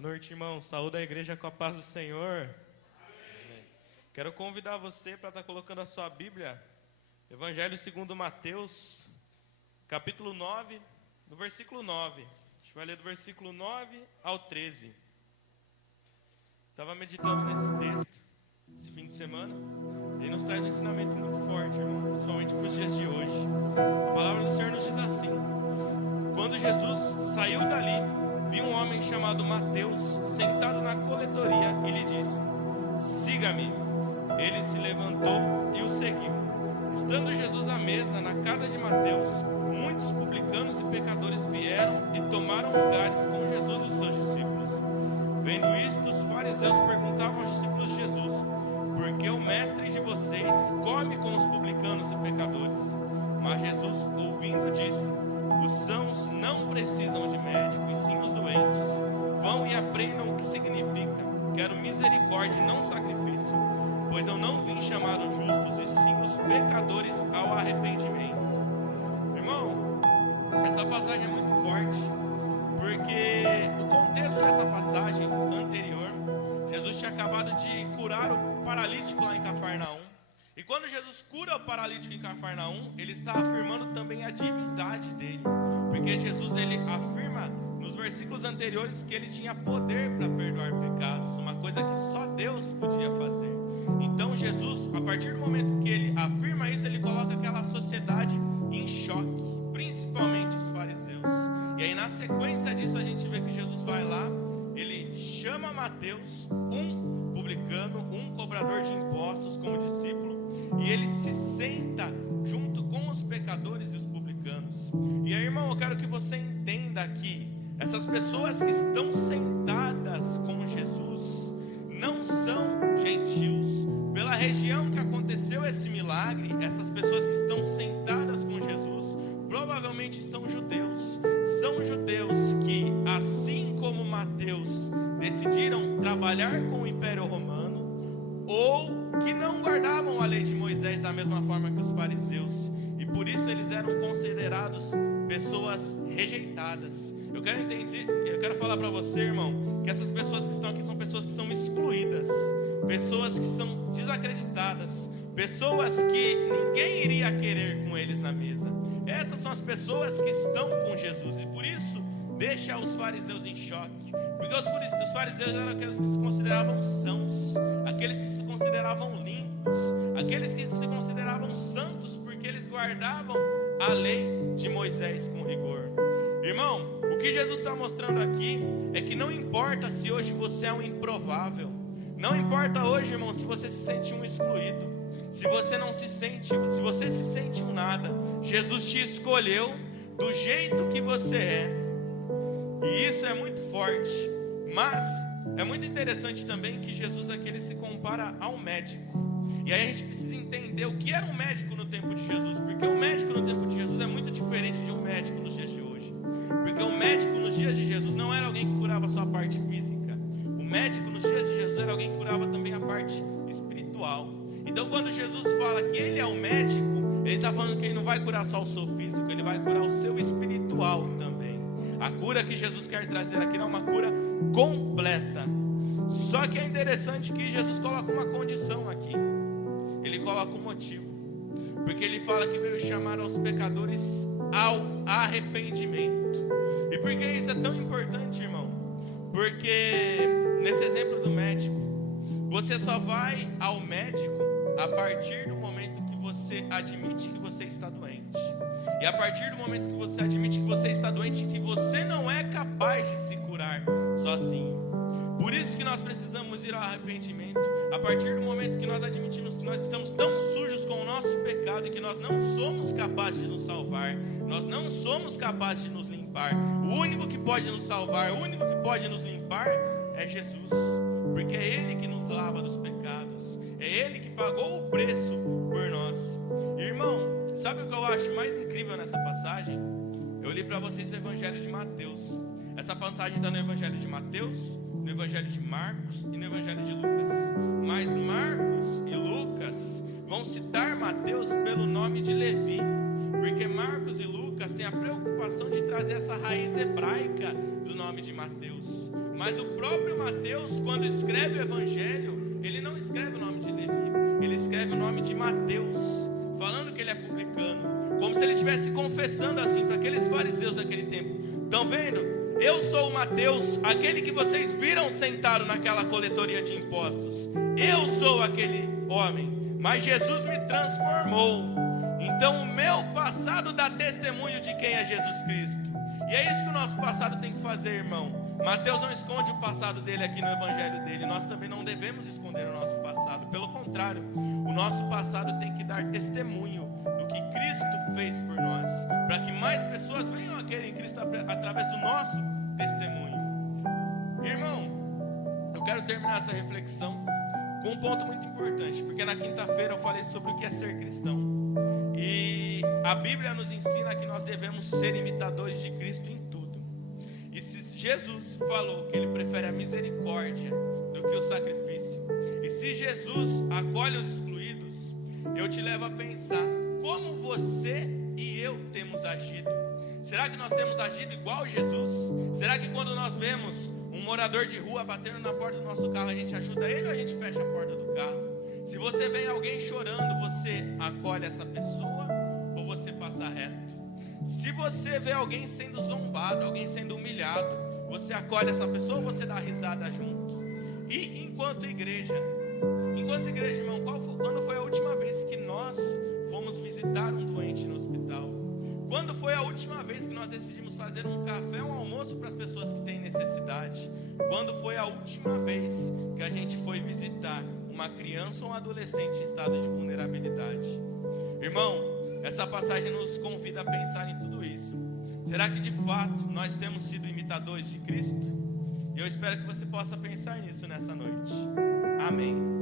Boa noite, irmão. Saúde a igreja com a paz do Senhor. Amém. Quero convidar você para estar colocando a sua Bíblia, Evangelho segundo Mateus, capítulo 9, no versículo 9. A gente vai ler do versículo 9 ao 13. Estava meditando nesse texto, esse fim de semana, e ele nos traz um ensinamento muito forte, irmão, principalmente para os dias de hoje. A palavra do Senhor nos diz assim: quando Jesus saiu dali, viu um homem chamado Mateus sentado na coletoria e lhe disse: siga-me. Ele se levantou e o seguiu. Estando Jesus à mesa na casa de Mateus, muitos publicanos e pecadores vieram e tomaram lugares com Jesus e os seus discípulos. Vendo isto, os fariseus perguntavam aos discípulos de Jesus: por que o mestre de vocês come com os publicanos e pecadores? Mas Jesus, ouvindo, disse: os sãos não precisam de médico, e sim os doentes. Vão e aprendam o que significa: quero misericórdia e não sacrifício, pois eu não vim chamar os justos, e sim os pecadores ao arrependimento. Irmão, essa passagem é muito forte, porque o contexto dessa passagem anterior, Jesus tinha acabado de curar o paralítico lá em Cafarnaum. E quando Jesus cura o paralítico em Cafarnaum, ele está afirmando também a divindade dele. Porque Jesus, ele afirma nos versículos anteriores que ele tinha poder para perdoar pecados, uma coisa que só Deus podia fazer. Então Jesus, a partir do momento que ele afirma isso, ele coloca aquela sociedade em choque, principalmente os fariseus. E aí na sequência disso a gente vê que Jesus vai lá, ele chama Mateus, um publicano, um cobrador de impostos como discípulo, e ele se senta junto com os pecadores e os publicanos. E aí, irmão, eu quero que você entenda aqui, essas pessoas que estão sentadas com Jesus não são gentios. Pela região que aconteceu esse milagre, essas pessoas que estão sentadas com Jesus provavelmente são judeus. São judeus que, assim como Mateus, decidiram trabalhar com o Império Romano, ou que não guardavam a lei de Moisés da mesma forma que os fariseus, e por isso eles eram considerados pessoas rejeitadas. Eu quero falar para você, irmão, que essas pessoas que estão aqui são pessoas que são excluídas, pessoas que são desacreditadas, pessoas que ninguém iria querer com eles na mesa. Essas são as pessoas que estão com Jesus, e por isso deixa os fariseus em choque, porque os fariseus eram aqueles que se consideravam sãos, aqueles que se consideravam limpos, aqueles que se consideravam santos, porque eles guardavam a lei de Moisés com rigor. Irmão, o que Jesus está mostrando aqui é que não importa se hoje você é um improvável, não importa hoje, irmão, se você se sente um excluído, se você se sente um nada, Jesus te escolheu do jeito que você é, e isso é muito forte. Mas é muito interessante também que Jesus aqui ele se compara a um médico. E aí a gente precisa entender o que era um médico no tempo de Jesus, porque um médico no tempo de Jesus é muito diferente de um médico nos dias de hoje. Porque o médico nos dias de Jesus não era alguém que curava só a parte física. O médico nos dias de Jesus era alguém que curava também a parte espiritual. Então quando Jesus fala que ele é o médico, ele está falando que ele não vai curar só o seu físico, ele vai curar o seu espiritual também. A cura que Jesus quer trazer aqui não é uma cura completa. Só que é interessante que Jesus coloca uma condição aqui. Ele coloca um motivo, porque ele fala que veio chamar aos pecadores ao arrependimento. E por que isso é tão importante, irmão? Porque nesse exemplo do médico, você só vai ao médico a partir do momento que você admite que você está doente. E a partir do momento que você admite que você está doente, que você não é capaz de se curar sozinho. Por isso que nós precisamos ir ao arrependimento. A partir do momento que nós admitimos que nós estamos tão sujos com o nosso pecado e que nós não somos capazes de nos salvar, nós não somos capazes de nos limpar. O único que pode nos salvar, o único que pode nos limpar é Jesus, porque é Ele que nos lava dos pecados, é Ele que pagou o preço por nós. Irmão, sabe o que eu acho mais incrível nessa passagem? Eu li para vocês o Evangelho de Mateus. Essa passagem está no Evangelho de Mateus, no Evangelho de Marcos e no Evangelho de Lucas. Mas Marcos e Lucas vão citar Mateus pelo nome de Levi, porque Marcos e Lucas Lucas tem a preocupação de trazer essa raiz hebraica do nome de Mateus. Mas o próprio Mateus, quando escreve o Evangelho, ele não escreve o nome de Levi, ele escreve o nome de Mateus, falando que ele é publicano, como se ele estivesse confessando assim para aqueles fariseus daquele tempo: estão vendo? Eu sou o Mateus, aquele que vocês viram sentado naquela coletoria de impostos. Eu sou aquele homem, mas Jesus me transformou. Então o meu passado dá testemunho de quem é Jesus Cristo. E é isso que o nosso passado tem que fazer, irmão. Mateus não esconde o passado dele aqui no evangelho dele. Nós também não devemos esconder o nosso passado. Pelo contrário, o nosso passado tem que dar testemunho do que Cristo fez por nós, para que mais pessoas venham a crer em Cristo através do nosso testemunho. Irmão, eu quero terminar essa reflexão com um ponto muito importante, porque na quinta-feira eu falei sobre o que é ser cristão. E a Bíblia nos ensina que nós devemos ser imitadores de Cristo em tudo. E se Jesus falou que Ele prefere a misericórdia do que o sacrifício, e se Jesus acolhe os excluídos, eu te levo a pensar como você e eu temos agido. Será que nós temos agido igual Jesus? Será que quando nós vemos um morador de rua batendo na porta do nosso carro, a gente ajuda ele ou a gente fecha a porta do carro? Se você vê alguém chorando, você acolhe essa pessoa ou você passa reto? Se você vê alguém sendo zombado, alguém sendo humilhado, você acolhe essa pessoa ou você dá risada junto? E enquanto igreja, irmão, quando foi a última vez que nós fomos visitar um doente no hospital? Quando foi a última vez que nós decidimos fazer um café, um almoço para as pessoas que têm necessidade? Quando foi a última vez que a gente foi visitar uma criança ou um adolescente em estado de vulnerabilidade? Irmão, essa passagem nos convida a pensar em tudo isso. Será que de fato nós temos sido imitadores de Cristo? E eu espero que você possa pensar nisso nessa noite. Amém.